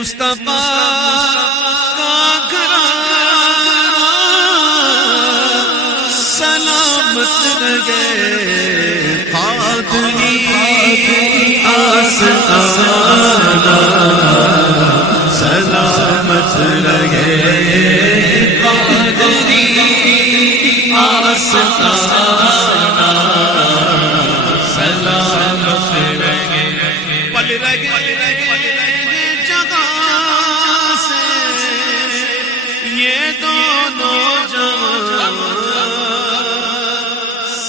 مصطفیٰ کا گھرانہ سلامت رہے، قادری آستانہ سلامت رہے، قادری آستانہ سلامت رہے، پل رہے جگہ سے یہ دونوں جہاں،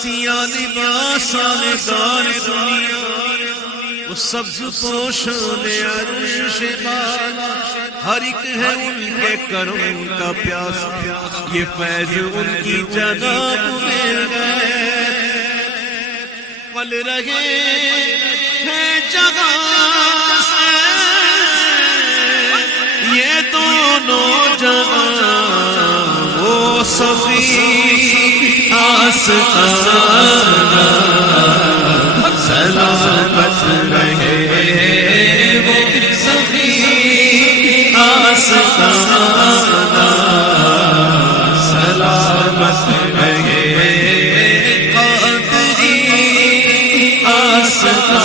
سیاہ لباسان دار دنیا، وہ سبز پوشان عرش بالا، ہر ایک ہے ان کے کرم کا پیاسا، یہ فیض ان کی جناب میں گئے، پل رہے ہیں جگہ سے یہ دونوں جہاں، وہ صفی آستانہ سلامت رہے، وہ صفی آستانہ سلامت رہے، قادری آستانہ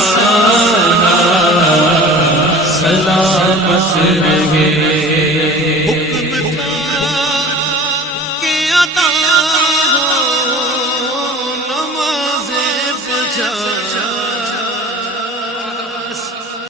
سلامت رہے۔